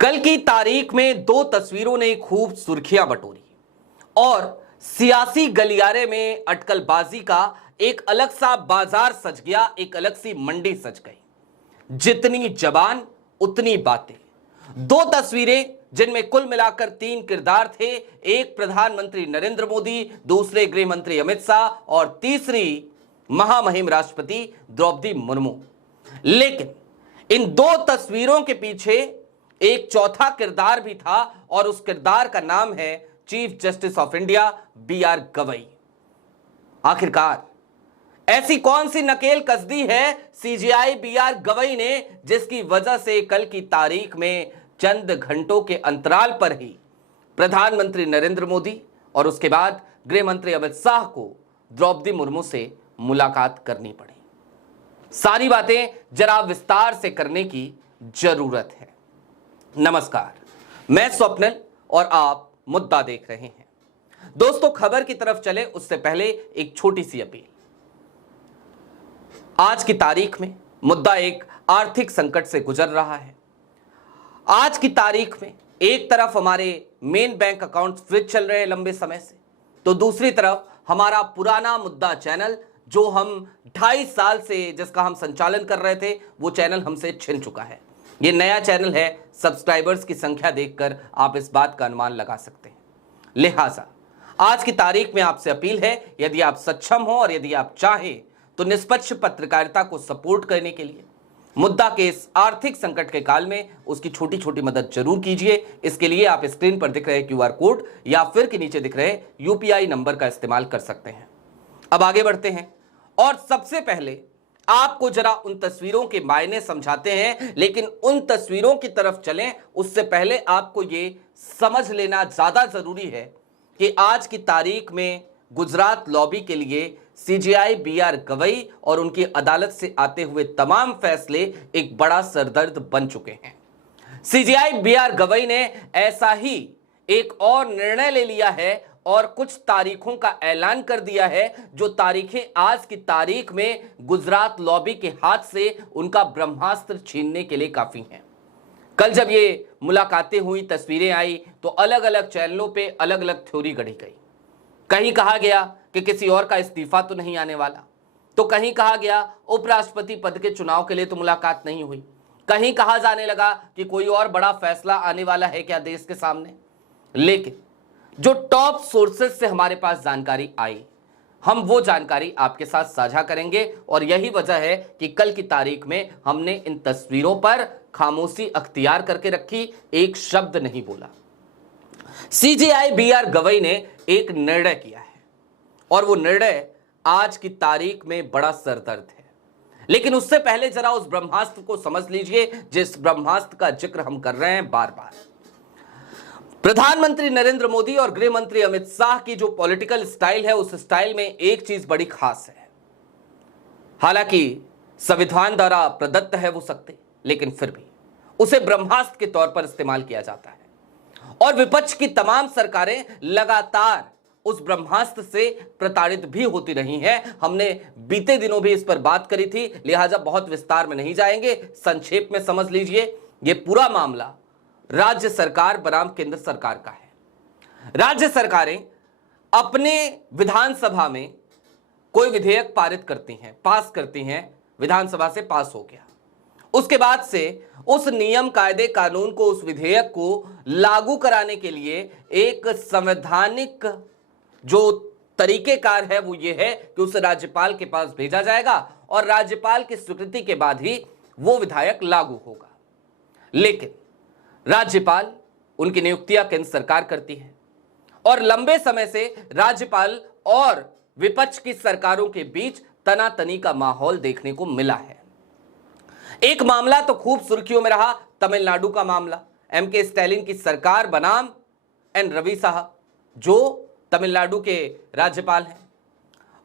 कल की तारीख में दो तस्वीरों ने खूब सुर्खियां बटोरी और सियासी गलियारे में अटकलबाजी का एक अलग सा बाजार सज गया, एक अलग सी मंडी सज गई। जितनी जबान उतनी बातें। दो तस्वीरें जिनमें कुल मिलाकर तीन किरदार थे, एक प्रधानमंत्री नरेंद्र मोदी, दूसरे गृह मंत्री अमित शाह और तीसरी महामहिम राष्ट्रपति द्रौपदी मुर्मू। लेकिन इन दो तस्वीरों के पीछे एक चौथा किरदार भी था और उस किरदार का नाम है chief justice of India B R. Gavai. आखिरकार ऐसी कौन सी नकेल कसदी है सीजेआई बी.आर. गवई ने जिसकी वजह से कल की तारीख में चंद घंटों के अंतराल पर ही प्रधानमंत्री नरेंद्र मोदी और उसके बाद गृह मंत्री अमित शाह को द्रौपदी मुर्मू से मुलाकात करनी पड़ी। सारी बातें जरा विस्तार से करने की जरूरत है। नमस्कार, मैं स्वप्निल और आप मुद्दा देख रहे हैं। दोस्तों, खबर की तरफ चले उससे पहले एक छोटी सी अपील। आज की तारीख में मुद्दा एक आर्थिक संकट से गुजर रहा है। आज की तारीख में एक तरफ हमारे मेन बैंक अकाउंट फ्रीज चल रहे हैं लंबे समय से, तो दूसरी तरफ हमारा पुराना मुद्दा चैनल जो हम 2.5 साल से जिसका हम संचालन कर रहे थे, वो चैनल हमसे छिन चुका है। ये नया चैनल है, सब्सक्राइबर्स की संख्या देखकर आप इस बात का अनुमान लगा सकते हैं। लिहाजा आज की तारीख में आपसे अपील है, यदि आप सक्षम हो और यदि आप चाहें तो निष्पक्ष पत्रकारिता को सपोर्ट करने के लिए मुद्दा के इस आर्थिक संकट के काल में उसकी छोटी छोटी मदद जरूर कीजिए। इसके लिए आप स्क्रीन पर दिख रहे क्यूआर कोड या फिर के नीचे दिख रहे यूपीआई नंबर का इस्तेमाल कर सकते हैं। अब आगे बढ़ते हैं और सबसे पहले आपको जरा उन तस्वीरों के मायने समझाते हैं, लेकिन उन तस्वीरों की तरफ चलें उससे पहले आपको ये समझ लेना ज्यादा जरूरी है कि आज की तारीख में गुजरात लॉबी के लिए सीजेआई बी.आर. गवई और उनकी अदालत से आते हुए तमाम फैसले एक बड़ा सरदर्द बन चुके हैं। CJI B R. गवई ने ऐसा ही एक और निर्णय ले लिया है और कुछ तारीखों का ऐलान कर दिया है, जो तारीखें आज की तारीख में गुजरात लॉबी के हाथ से उनका ब्रह्मास्त्र छीनने के लिए काफी हैं। कल जब ये मुलाकातें हुई, तस्वीरें आई, तो अलग अलग चैनलों पे अलग अलग थ्योरी गढ़ी गई। कहीं कहा गया कि किसी और का इस्तीफा तो नहीं आने वाला, तो कहीं कहा गया उपराष्ट्रपति पद के चुनाव के लिए तो मुलाकात नहीं हुई, कहीं कहा जाने लगा कि कोई और बड़ा फैसला आने वाला है क्या देश के सामने। लेकिन जो टॉप सोर्सेज से हमारे पास जानकारी आई, हम वो जानकारी आपके साथ साझा करेंगे और यही वजह है कि कल की तारीख में हमने इन तस्वीरों पर खामोशी अख्तियार करके रखी, एक शब्द नहीं बोला। CJI B R. गवई ने एक निर्णय किया है और वो निर्णय आज की तारीख में बड़ा सरदर्द है। लेकिन उससे पहले जरा उस ब्रह्मास्त्र को समझ लीजिए जिस ब्रह्मास्त्र का जिक्र हम कर रहे हैं बार बार। प्रधानमंत्री नरेंद्र मोदी और गृह मंत्री अमित शाह की जो पॉलिटिकल स्टाइल है, उस स्टाइल में एक चीज बड़ी खास है। हालांकि संविधान द्वारा प्रदत्त है वो शक्ति, लेकिन फिर भी उसे ब्रह्मास्त्र के तौर पर इस्तेमाल किया जाता है और विपक्ष की तमाम सरकारें लगातार उस ब्रह्मास्त्र से प्रताड़ित भी होती रही हैं। हमने बीते दिनों भी इस पर बात करी थी, लिहाजा बहुत विस्तार में नहीं जाएंगे, संक्षेप में समझ लीजिए। यह पूरा मामला राज्य सरकार बनाम केंद्र सरकार का है। राज्य सरकारें अपने विधानसभा में कोई विधेयक पारित करती हैं, पास करती हैं, विधानसभा से पास हो गया, उसके बाद से उस नियम कायदे कानून को, उस विधेयक को लागू कराने के लिए एक संवैधानिक जो तरीकेकार है वो ये है कि उसे राज्यपाल के पास भेजा जाएगा और राज्यपाल की स्वीकृति के बाद ही वो विधायक लागू होगा। लेकिन राज्यपाल, उनकी नियुक्तियां केंद्र सरकार करती है और लंबे समय से राज्यपाल और विपक्ष की सरकारों के बीच तनातनी का माहौल देखने को मिला है। एक मामला तो खूब सुर्खियों में रहा, तमिलनाडु का मामला। एम.के. स्टालिन की सरकार बनाम एन रवि साहब, जो तमिलनाडु के राज्यपाल हैं,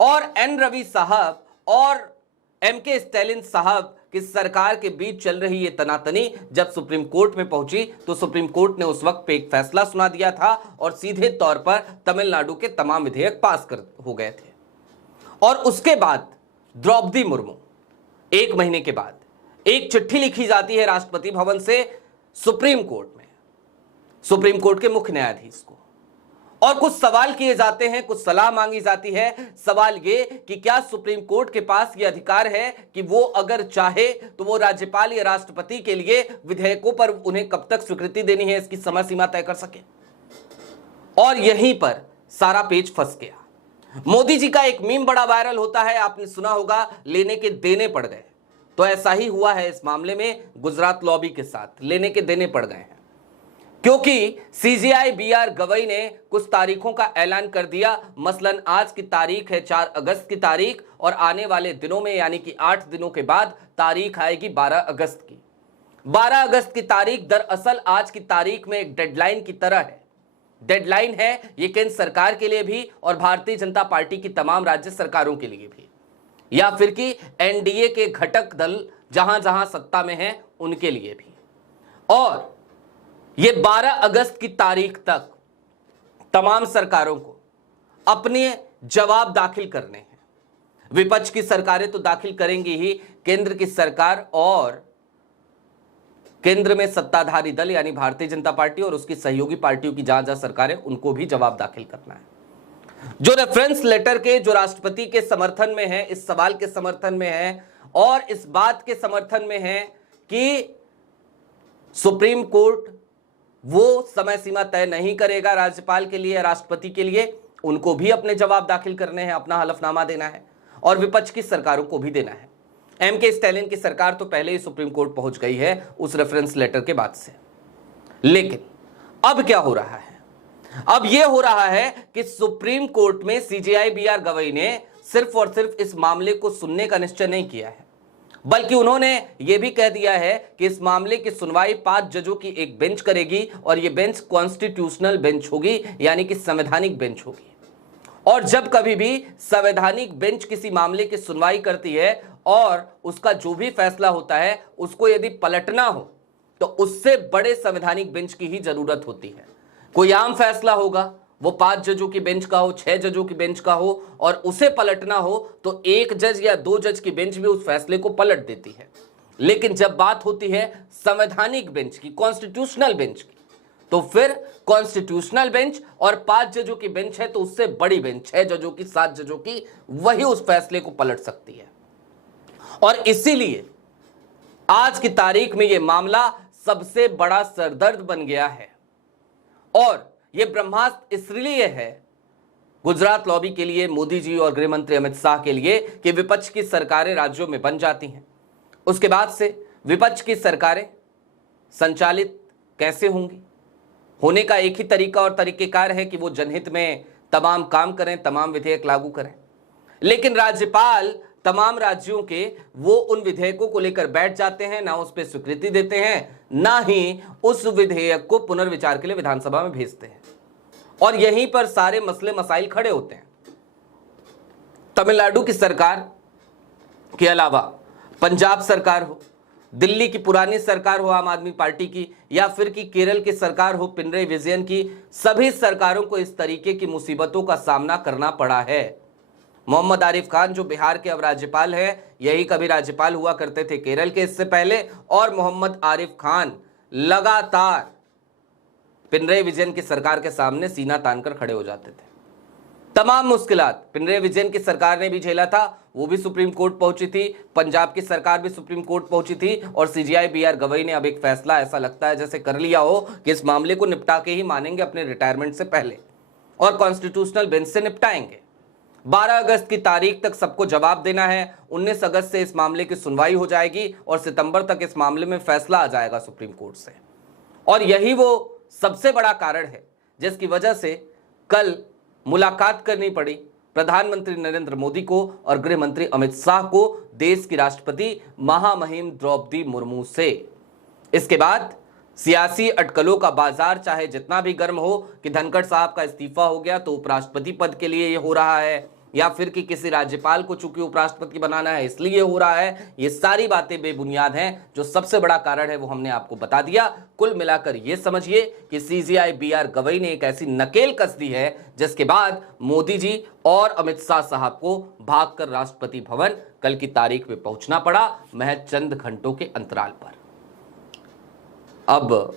और एन रवि साहब और एम.के. स्टालिन साहब की सरकार के बीच चल रही ये तनातनी जब सुप्रीम कोर्ट में पहुंची तो सुप्रीम कोर्ट ने उस वक्त पे एक फैसला सुना दिया था और सीधे तौर पर तमिलनाडु के तमाम विधेयक पास हो गए थे। और उसके बाद द्रौपदी मुर्मू 1 महीने के बाद एक चिट्ठी लिखी जाती है राष्ट्रपति भवन से सुप्रीम कोर्ट में, सुप्रीम कोर्ट के मुख्य न्यायाधीश को, और कुछ सवाल किए जाते हैं, कुछ सलाह मांगी जाती है। सवाल ये कि क्या सुप्रीम कोर्ट के पास यह अधिकार है कि वो अगर चाहे तो वो राज्यपाल या राष्ट्रपति के लिए विधेयकों पर उन्हें कब तक स्वीकृति देनी है इसकी समय सीमा तय कर सके। और यहीं पर सारा पेच फंस गया। मोदी जी का एक मीम बड़ा वायरल होता है, आपने सुना होगा, लेने के देने पड़ गए। तो ऐसा ही हुआ है इस मामले में गुजरात लॉबी के साथ, लेने के देने पड़ गए हैं, क्योंकि सीजेआई बीआर गवई ने कुछ तारीखों का ऐलान कर दिया। मसलन आज की तारीख है 4 अगस्त की तारीख, और आने वाले दिनों में यानी कि 8 दिनों के बाद तारीख आएगी 12 अगस्त की। 12 अगस्त की तारीख दरअसल आज की तारीख में एक डेडलाइन की तरह है। डेडलाइन है ये केंद्र सरकार के लिए भी और भारतीय जनता पार्टी की तमाम राज्य सरकारों के लिए भी, या फिर कि एनडीए के घटक दल जहां जहां सत्ता में हैं उनके लिए भी। और ये 12 अगस्त की तारीख तक तमाम सरकारों को अपने जवाब दाखिल करने हैं। विपक्ष की सरकारें तो दाखिल करेंगी ही, केंद्र की सरकार और केंद्र में सत्ताधारी दल यानी भारतीय जनता पार्टी और उसकी सहयोगी पार्टियों की जहां जहां सरकारें, उनको भी जवाब दाखिल करना है। जो रेफरेंस लेटर के, जो राष्ट्रपति के समर्थन में है, इस सवाल के समर्थन में है और इस बात के समर्थन में है कि सुप्रीम कोर्ट वो समय सीमा तय नहीं करेगा राज्यपाल के लिए, राष्ट्रपति के लिए, उनको भी अपने जवाब दाखिल करने हैं, अपना हलफनामा देना है और विपक्ष की सरकारों को भी देना है। एमके स्टैलिन की सरकार तो पहले ही सुप्रीम कोर्ट पहुंच गई है उस रेफरेंस लेटर के बाद से। लेकिन अब क्या हो रहा है? अब यह हो रहा है कि सुप्रीम कोर्ट में सीजेआई बीआर गवई ने सिर्फ और सिर्फ इस मामले को सुनने का निश्चय नहीं किया है, बल्कि उन्होंने यह भी कह दिया है कि इस मामले की सुनवाई 5 जजों की एक बेंच करेगी और यह बेंच कॉन्स्टिट्यूशनल बेंच होगी, यानी कि संवैधानिक बेंच होगी। और जब कभी भी संवैधानिक बेंच किसी मामले की सुनवाई करती है और उसका जो भी फैसला होता है उसको यदि पलटना हो तो उससे बड़े संवैधानिक बेंच की ही जरूरत होती है। कोई आम फैसला होगा, वो 5 जजों की बेंच का हो, 6 जजों की बेंच का हो, और उसे पलटना हो तो 1 जज या 2 जज की बेंच भी उस फैसले को पलट देती है। लेकिन जब बात होती है संवैधानिक बेंच की, कॉन्स्टिट्यूशनल बेंच की, तो फिर कॉन्स्टिट्यूशनल बेंच और 5 जजों की बेंच है तो उससे बड़ी बेंच 6 जजों की, 7 जजों की, वही उस फैसले को पलट सकती है। और इसीलिए आज की तारीख में यह मामला सबसे बड़ा सरदर्द बन गया है। और यह ब्रह्मास्त्र इसलिए है गुजरात लॉबी के लिए, मोदी जी और गृह मंत्री अमित शाह के लिए, कि विपक्ष की सरकारें राज्यों में बन जाती हैं। उसके बाद से विपक्ष की सरकारें संचालित कैसे होंगी? होने का एक ही तरीका और तरीकेकार है कि वो जनहित में तमाम काम करें, तमाम विधेयक लागू करें। लेकिन राज्यपाल तमाम राज्यों के वो उन विधेयकों को लेकर बैठ जाते हैं, ना उस पर स्वीकृति देते हैं, ना ही उस विधेयक को पुनर्विचार के लिए विधानसभा में भेजते हैं। और यहीं पर सारे मसले मसाइल खड़े होते हैं। तमिलनाडु की सरकार के अलावा पंजाब सरकार हो, दिल्ली की पुरानी सरकार हो आम आदमी पार्टी की, या फिर कि केरल की सरकार हो पिनरई विजयन की, सभी सरकारों को इस तरीके की मुसीबतों का सामना करना पड़ा है। मोहम्मद आरिफ खान जो बिहार के अब राज्यपाल हैं, यही कभी राज्यपाल हुआ करते थे केरल के इससे पहले, और मोहम्मद आरिफ खान लगातार पिनरई विजयन की सरकार के सामने सीना तानकर खड़े हो जाते थे। तमाम मुश्किलात पिनरई विजयन की सरकार ने भी झेला था, वो भी सुप्रीम कोर्ट पहुंची थी, पंजाब की सरकार भी सुप्रीम कोर्ट पहुंची थी, और सीजेआई बीआर गवई ने अब एक फैसला ऐसा लगता है जैसे कर लिया हो कि इस मामले को निपटा के ही मानेंगे अपने रिटायरमेंट से पहले, और कॉन्स्टिट्यूशनल बेंच से निपटाएंगे। 12 अगस्त की तारीख तक सबको जवाब देना है। 19 अगस्त से इस मामले की सुनवाई हो जाएगी और सितंबर तक इस मामले में फैसला आ जाएगा सुप्रीम कोर्ट से। और यही वो सबसे बड़ा कारण है जिसकी वजह से कल मुलाकात करनी पड़ी प्रधानमंत्री नरेंद्र मोदी को और गृह मंत्री अमित शाह को देश की राष्ट्रपति महामहिम द्रौपदी मुर्मू से। इसके बाद सियासी अटकलों का बाजार चाहे जितना भी गर्म हो कि धनखड़ साहब का इस्तीफा हो गया तो उपराष्ट्रपति पद के लिए ये हो रहा है, या फिर कि किसी राज्यपाल को चूंकि उपराष्ट्रपति बनाना है इसलिए हो रहा है, ये सारी बातें बेबुनियाद हैं। जो सबसे बड़ा कारण है वो हमने आपको बता दिया। कुल मिलाकर ये समझिए कि सीजेआई बीआर गवई ने एक ऐसी नकेल कस दी है जिसके बाद मोदी जी और अमित शाह साहब को भागकर राष्ट्रपति भवन कल की तारीख में पहुंचना पड़ा, महज चंद घंटों के अंतराल पर। अब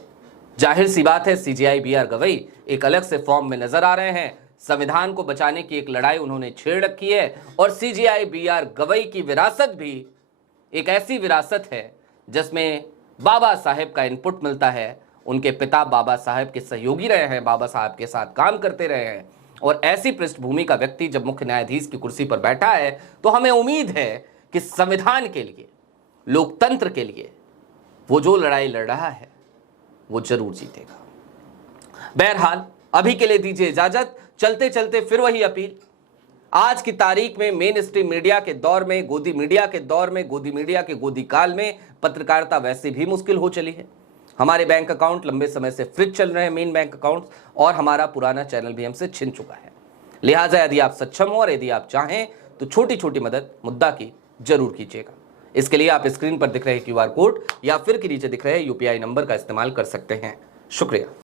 जाहिर सी बात है सीजेआई बी आर गवई एक अलग से फॉर्म में नजर आ रहे हैं। संविधान को बचाने की एक लड़ाई उन्होंने छेड़ रखी है और सीजेआई बी आर गवई की विरासत भी एक ऐसी विरासत है जिसमें बाबा साहेब का इनपुट मिलता है। उनके पिता बाबा साहेब के सहयोगी रहे हैं, बाबा साहेब के साथ काम करते रहे हैं और ऐसी पृष्ठभूमि का व्यक्ति जब मुख्य न्यायाधीश की कुर्सी पर बैठा है तो हमें उम्मीद है कि संविधान के लिए, लोकतंत्र के लिए वो जो लड़ाई लड़ रहा है वो जरूर जीतेगा। बहरहाल अभी के लिए दीजिए इजाजत। चलते चलते फिर वही अपील, आज की तारीख में मेन स्ट्रीम मीडिया के दौर में, गोदी मीडिया के दौर में, गोदी मीडिया के गोदी काल में पत्रकारिता वैसे भी मुश्किल हो चली है। हमारे बैंक अकाउंट लंबे समय से फ्रिज चल रहे हैं, मेन बैंक अकाउंट, और हमारा पुराना चैनल भी हमसे छिन चुका है। लिहाजा यदि आप सक्षम हो और यदि आप चाहें तो छोटी छोटी मदद मुद्दा की जरूर कीजिएगा। इसके लिए आप स्क्रीन पर दिख रहे QR कोड या फिर के नीचे दिख रहे UPI नंबर का इस्तेमाल कर सकते हैं। शुक्रिया।